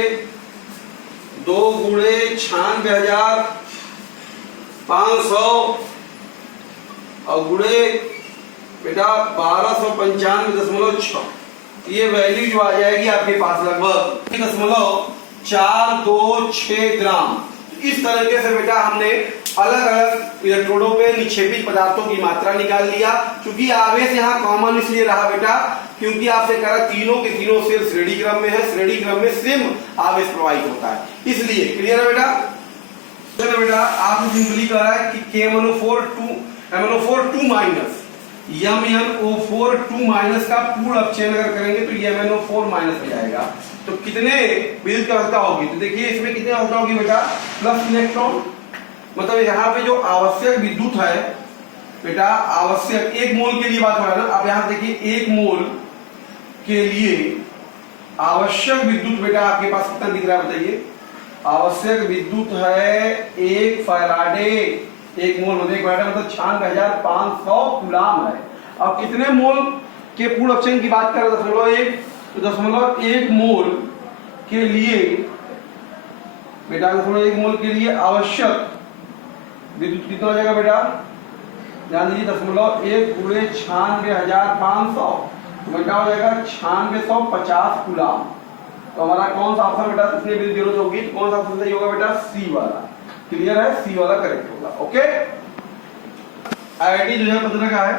2 गुणे 96,500 और गुणे बेटा 1295.6, ये वैल्यू जो आ जाएगी आपके पास लगभग 0.426 ग्राम। इस तरीके से बेटा हमने अलग अलग इलेक्ट्रोडों पे निक्षेपित पदार्थों की मात्रा निकाल लिया। क्योंकि आवेश यहाँ कॉमन इसलिए रहा बेटा क्योंकि आपसे कहा तीनों के तीनों सेल श्रेणी क्रम में है, श्रेणी क्रम में सेम आवेश प्रवाहित होता है, इसलिए क्लियर है बेटा। चलो बेटा आपको सिंपली कह रहा है कि MnO4 2 माइनस MnO4 2 माइनस का पूर्ण अपचयन अगर करेंगे तो ये MnO4 माइनस हो जाएगा। तो कितने विद्युत की आवश्यकता होगी, तो देखिए इसमें कितनी आवश्यकता होगी बेटा, प्लस इलेक्ट्रॉन। मतलब यहाँ पे जो आवश्यक विद्युत है बेटा, आवश्यक 1 मोल के लिए बात हो रहा है ना। अब यहाँ देखिए 1 मोल के लिए आवश्यक विद्युत बेटा आपके पास कितना दिख रहा है बताइए। आवश्यक विद्युत है 1 फैराडे, 1 मोल मतलब 1 फैराडे मतलब 96,500 कूलाम है। अब कितने मोल के पूर्ण अपचयन की बात करें 0.1, तो 0.1 मोल के लिए बेटा 0.1 मोल के लिए आवश्यक विद्युत कितना हो जाएगा बेटा, ध्यान दीजिए 0.1 गुणे 96,500 बेटा हो जाएगा 9650 कूलाम। तो हमारा कौन सा ऑप्शन बेटा कितने विद्युत जरूरत होगी, कौन सा ऑप्शन सही होगा बेटा, सी वाला। क्लियर है, सी वाला करेक्ट होगा। ओके, आईआईटी 2015 का है,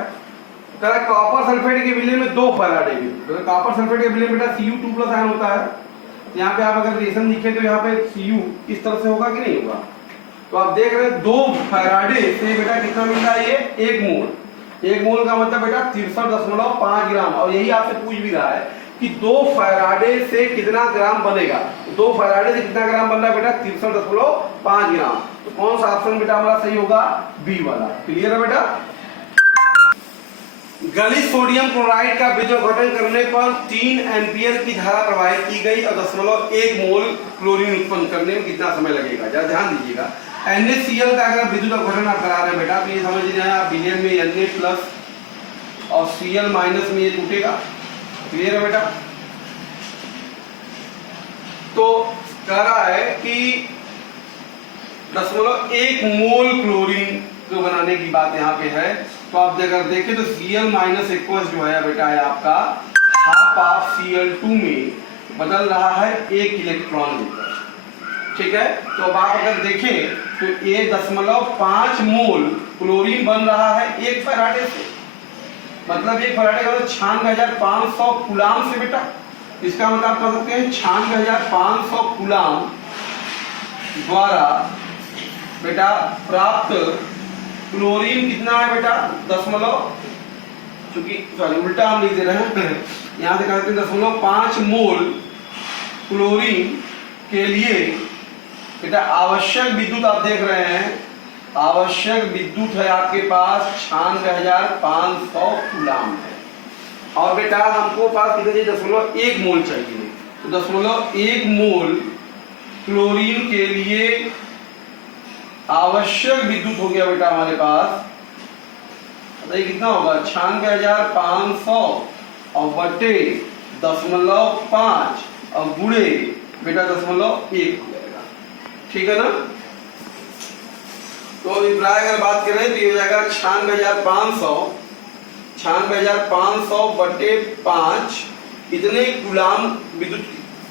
कॉपर सल्फेट के विलय में 2 फैराडे की, कॉपर सल्फेट के विलय में बेटा Cu2+ आयन होता है। यहाँ पे आप अगर रिलेशन लिखे तो यहाँ पे Cu इस तरह से होगा कि नहीं होगा। तो आप देख रहे हैं 2 फैराडे से बेटा कितना मिल रहा है, ये 1 मोल। 1 मोल का मतलब बेटा 63.5 ग्राम। और यही आपसे पूछ भी रहा है कि 2 फैराडे से कितना ग्राम बनेगा। 2 फैराडे से कितना ग्राम बन रहा है बेटा, 63.5 ग्राम। तो कौन सा ऑप्शन बेटा हमारा सही होगा, बी वाला। क्लियर है बेटा। गलित सोडियम क्लोराइड का विद्युत अपघटन करने पर 3 एम्पियर की धारा प्रवाहित की गई और 0.1 मोल क्लोरीन उत्पन्न करने में कितना समय लगेगा, जरा ध्यान दीजिएगा। NaCl का अगर विद्युत अपघटन आप करा रहे हैं बेटा तो ये समझ लीजिए आप विलयन में Na+ और Cl- में ये टूटेगा। क्लियर है बेटा। तो कह रहा है कि 0.1 मोल क्लोरीन को बनाने की बात यहाँ पे है। तो आप अगर देखें तो Cl- एक्वस जो है बेटा है आपका हाफ ऑफ Cl2 में बदल रहा है 1 इलेक्ट्रॉन लेकर। ठीक है, तो अब आप अगर देखें तो ये 0.5 मोल क्लोरीन बन रहा है 1 फैराडे से। मतलब 1 फैराडे का 96,500 कूलाम से बेटा। इसका मतलब आप कह सकते हैं 96,500 कूलाम द्वारा बेटा प्राप्त क्लोरीन कितना है बेटा, चूंकि सॉरी उल्टा हम लिख दे रहे हैं, यहां से कहते हैं 0.5 मोल क्लोरीन के लिए बेटा आवश्यक विद्युत आप देख रहे हैं, आवश्यक विद्युत है आपके पास 96,500 कूलाम है। और बेटा हमको पास कितने 0.1 मोल चाहिए। तो 0.1 मोल क्लोरीन के लिए आवश्यक विद्युत हो गया बेटा हमारे पास, तो कितना होगा 96,500 और बटे 0.5 और गुणे बेटा 0.1 हो जाएगा। ठीक है ना। तो अभिप्राय अगर बात करें तो ये हो जाएगा 96,500 बटे 5 इतने कूलाम विद्युत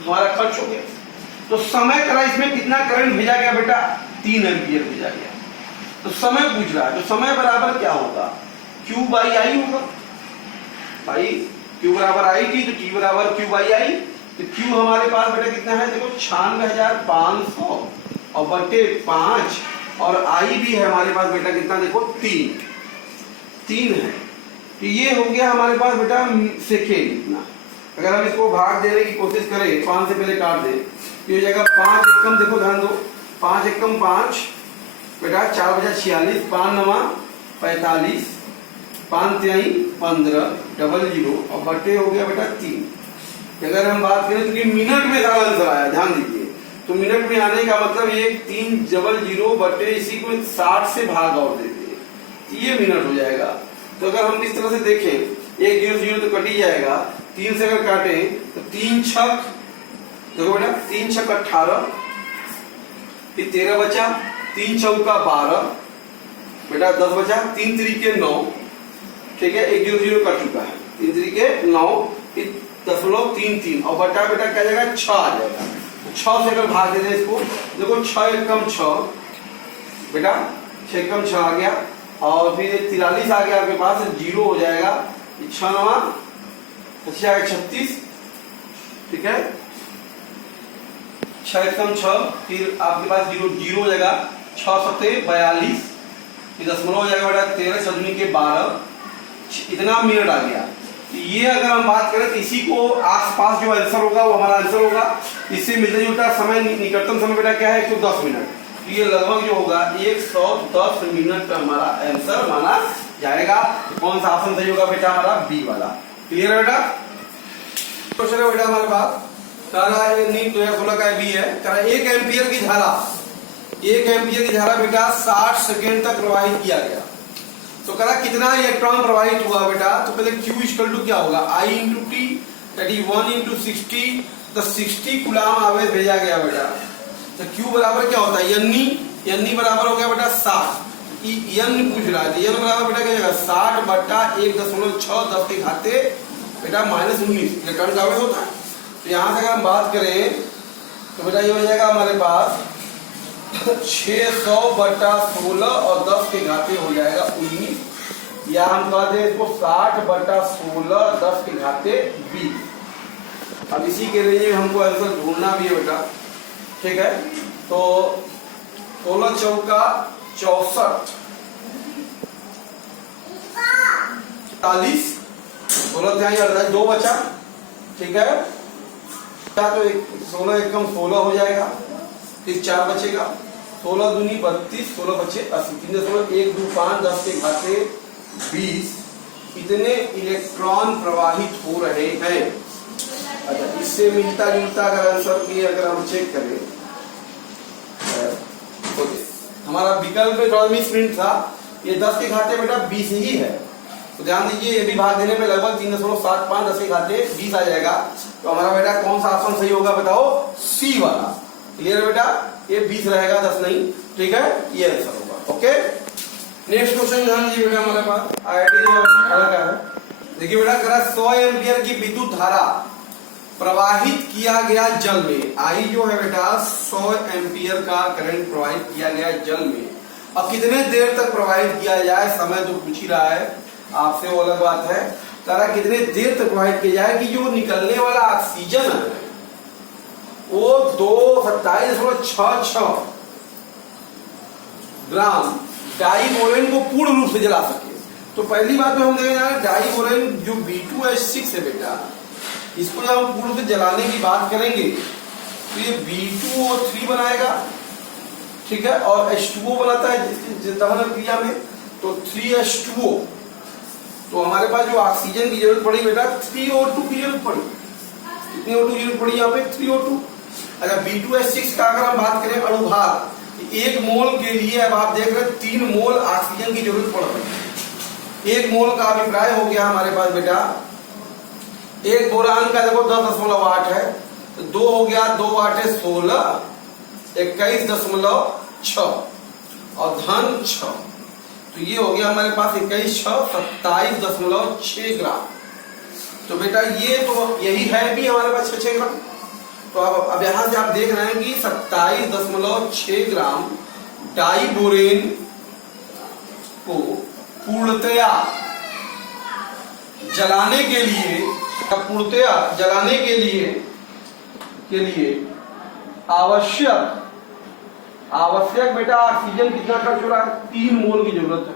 हमारा खर्च हो गया। तो समय करा इसमें कितना करंट भेजा गया बेटा, 3 एम्पियर भेजा गया। तो समय पूछ रहा है, तो समय बराबर क्या होगा, Q/I होगा भाई। Q बराबर I की तो T बराबर Q/I। तो Q हमारे पास बेटा कितना है देखो 96,500 और बटे 5 और I भी है हमारे पास बेटा कितना देखो 3 है। तो ये हो गया हमारे पास बेटा सेकेंड इतना। अगर हम इसको भाग देने की कोशिश करें 5 से पहले काट दे तो ये जगह 5 एकम देखो ध्यान दो, 5 एकम 5 बेटा 4 बजा 46, 5 9 45 5 तिहाई 15 डबल 0 और बटे हो गया बेटा 3। अगर हम बात करें तो कि मिनट में सारा आंसर आया, ध्यान दीजिए। तो मिनट में आने का मतलब ये 3 डबल 0 बटे इसी को 60 से भाग और दे दिए, ये मिनट हो जाएगा। तो अगर हम इस तरह से देखें 1 0 0 तो कट ही जाएगा, 3 से अगर काटें तो 3 छक, देखो बेटा 3 छक 18, फिर 13 बचा, 3 चौका 12 बेटा 10 बचा, 3 3 9, ठीक है 1 0 0 कट चुका है, 3 3 9, फिर 0.33 और बटा बेटा क्या जाएगा 6 आ जाएगा। 6 से अगर भाग दे दें इसको, देखो 6 एकम 6 बेटा 6 एकम 6 आ गया और फिर 43 आ गया आपके पास, 0 हो जाएगा, 6 9 36, ठीक है 6 एकम 6, फिर आपके पास 0 0 हो जाएगा, 6 7 42, फिर दशमलव हो जाएगा बेटा 13 सदमी के 12, इतना मिनट आ गया। ये अगर हम बात करें तो इसी को आसपास जो आंसर होगा वो हमारा आंसर होगा। इससे मिलता जुलता समय निकटतम समय बेटा क्या है 110 मिनट। तो ये लगभग जो होगा 110 मिनट का हमारा आंसर माना जाएगा। कौन सा ऑप्शन सही होगा बेटा हमारा बी वाला। क्लियर है बेटा। क्वेश्चन है बेटा हमारे पास नीट 2016 का बी है। 1 एम्पियर की धारा, 1 एम्पियर की धारा बेटा 60 सेकेंड तक प्रवाहित किया गया। तो करा कितना इलेक्ट्रॉन प्रवाहित हुआ बेटा, तो पहले Q इक्वल टू क्या होगा I into T, that is 1 into 60, तो 60 कूलाम आवेश भेजा गया बेटा। तो Q बराबर क्या होता है N बराबर हो गया बेटा 60। N पूछ रहा है, N बराबर बेटा क्या जाएगा 60 बट्टा 1.6 10 के घाते बेटा -19 इलेक्ट्रॉन का आवेश होता है। तो यहाँ से अगर हम बात करें तो बेटा ये हो जाएगा हमारे पास 600 बट्टा 16 और 10 के घाते हो जाएगा 19, या हम कह दें इसको 60 बट्टा 16 10 के घाते 20। अब इसी के लिए हमको आंसर ढूंढना भी है बेटा, ठीक है। तो 16 चौका 64, 40, 16 त्याई 2 बचा, ठीक है। तो 16 एकम 16 हो जाएगा, फिर 4 बचेगा, 16 दूनी 32, 16 बचे 80, 3.125 10 के घाते 20 इतने इलेक्ट्रॉन प्रवाहित हो रहे हैं। अच्छा, इससे मिलता जुलता अगर आंसर की अगर हम चेक करें तो हमारा विकल्प में थोड़ा मिसप्रिंट था, ये 10 के घाते बेटा 20 ही है। तो ध्यान दीजिए ये भी भाग देने में लगभग 3.75 10 के घाते 20 आ जाएगा। तो हमारा बेटा कौन सा ऑप्शन सही होगा बताओ, सी वाला। क्लियर है बेटा, ये 20 रहेगा 10 नहीं, ठीक है, ये आंसर होगा। ओके, नेक्स्ट क्वेश्चन ध्यान दीजिए बेटा हमारे पास आईआईटी का है। देखिए बेटा करा 100 एम्पियर की विद्युत धारा प्रवाहित किया गया जल में। आई जो है बेटा 100 एम्पियर का करंट प्रवाहित किया गया जल में। अब कितने देर तक प्रवाहित किया जाए, समय तो पूछ ही रहा है आपसे, वो अलग बात है। करा कितने देर तक प्रवाहित किया जाए कि जो निकलने वाला ऑक्सीजन है वो 227.66 ग्राम डाइबोरेन को पूर्ण रूप से जला सके। तो पहली बात में हम देखेंगे डाइबोरेन जो B2H6 है बेटा, इसको जब हम पूर्ण से जलाने की बात करेंगे तो ये B2O3 बनाएगा, ठीक है, और H2O बनाता है दहन क्रिया में, तो 3H2O। तो हमारे पास जो ऑक्सीजन की जरूरत पड़ी बेटा 3O2 की जरूरत पड़ी। कितनी O2 की जरूरत पड़ी यहाँ पे 3O2। अगर B2H6 का अगर हम बात करें अणुभार, 1 मोल के लिए अब आप देख रहे हैं 3 मोल ऑक्सीजन की जरूरत पड़ रही है। 1 मोल का अभिप्राय हो गया हमारे पास बेटा, 1 बोरान का देखो 10.8 है, तो 2 हो गया, 2 8 16, 21.6 और धन 6, तो ये हो गया हमारे पास 21 6 27.6 ग्राम। तो बेटा ये तो यही है भी हमारे पास 6 ग्राम। तो अब यहां से आप देख रहे हैं कि 27.6 ग्राम डाइबोरेन को पूर्णतया जलाने के लिए आवश्यक बेटा ऑक्सीजन कितना खर्च हो रहा है, 3 मोल की जरूरत है।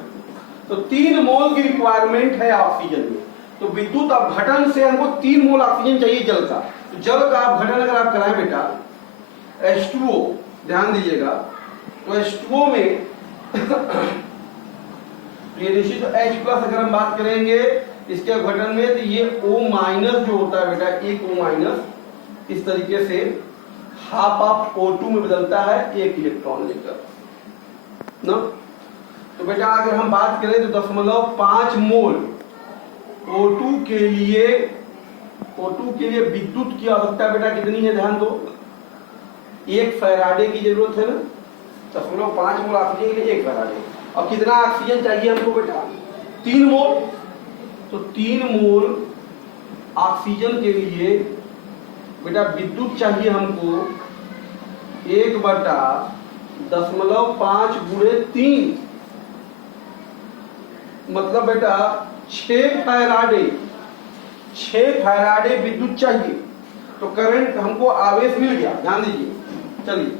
तो 3 मोल की रिक्वायरमेंट है ऑक्सीजन में। तो विद्युत अपघटन से हमको 3 मोल ऑक्सीजन चाहिए जल का। तो जल का अपघटन अगर आप कराएं बेटा H2O, ध्यान दीजिएगा, तो H2O में तो ये निश्चित H प्लस अगर हम बात करेंगे इसके अपघटन में, तो ये O माइनस जो होता है बेटा, एक O माइनस इस तरीके से हाफ ऑफ O2 में बदलता है एक इलेक्ट्रॉन लेकर ना। तो बेटा अगर हम बात करें तो 0.5 मोल O2 के लिए विद्युत की आवश्यकता बेटा कितनी है, ध्यान दो, 1 फैराडे की जरूरत है ना। 0.5 मोल ऑक्सीजन के लिए 1 फैराडे। अब कितना ऑक्सीजन चाहिए हमको बेटा, 3 मोल। तो 3 मोल ऑक्सीजन के लिए बेटा विद्युत चाहिए हमको 1/10.5 गुणे 3, मतलब बेटा 6 फैराडे विद्युत चाहिए। तो करंट हमको आवेश मिल गया, ध्यान दीजिए, चलिए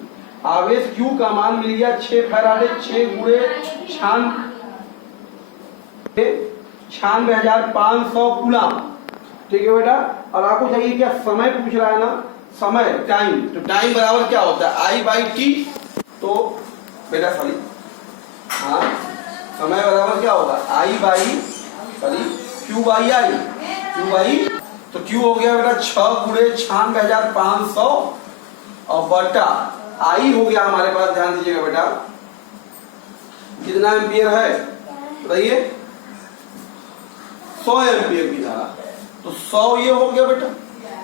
आवेश Q का मान मिल गया 6 फैराडे, 6 गुणे 96,500 कूलम। ठीक है बेटा। और आपको चाहिए क्या, समय पूछ रहा है ना, समय, टाइम। तो टाइम बराबर क्या होता है, I/T। तो बेटा सॉरी, हाँ, समय बराबर क्या होगा, Q/I। तो Q हो गया बेटा 6 गुणे 96,500 और बटा I हो गया हमारे पास, ध्यान दीजिएगा बेटा, कितना एम्पियर है बताइए, 100 एम्पियर की धारा। तो 100 ये हो गया बेटा,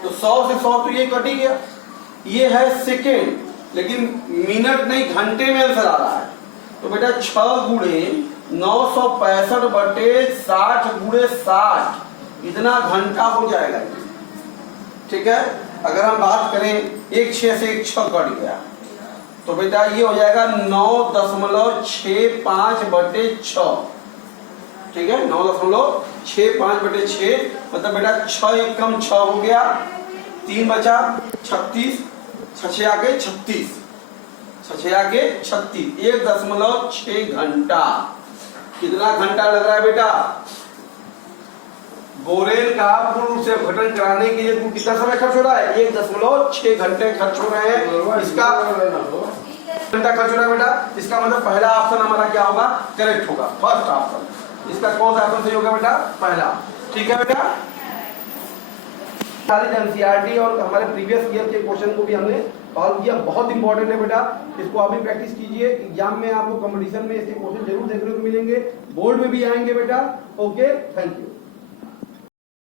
तो 100 से 100 तो ये कट ही गया। ये है सेकेंड, लेकिन मिनट नहीं घंटे में आंसर आ रहा है। तो बेटा 6 गुणे 965 बटे 60 गुणे 60, इतना घंटा हो जाएगा। ठीक है। अगर हम बात करें 1 6 से 1 6 कट गया, तो बेटा ये हो जाएगा 9.65 बटे 6। ठीक है, 9.65 बटे 6, मतलब बेटा 6 एक कम 6 हो गया, 3 बचा 36, 6 आके 36, 1.6 घंटा। कितना घंटा लग रहा है बेटा, बोरेन का पूर्ण रूप से अपघटन कराने के लिए कितना समय खर्च हो रहा है, 1.6 घंटे खर्च हो रहे हैं। इसका घंटा खर्च हो रहा है बेटा। इसका मतलब पहला ऑप्शन हमारा क्या होगा, करेक्ट होगा, फर्स्ट ऑप्शन। इसका कौन सा ऑप्शन सही होगा बेटा, पहला। ठीक है बेटा। एनसीईआरटी और हमारे प्रीवियस ईयर के क्वेश्चन को भी हमने सॉल्व किया, बहुत इंपॉर्टेंट है बेटा, इसको आप भी प्रैक्टिस कीजिए। एग्जाम में आपको कंपटीशन में इसके क्वेश्चन जरूर देखने को मिलेंगे, बोर्ड में भी आएंगे बेटा। Okay, thank you.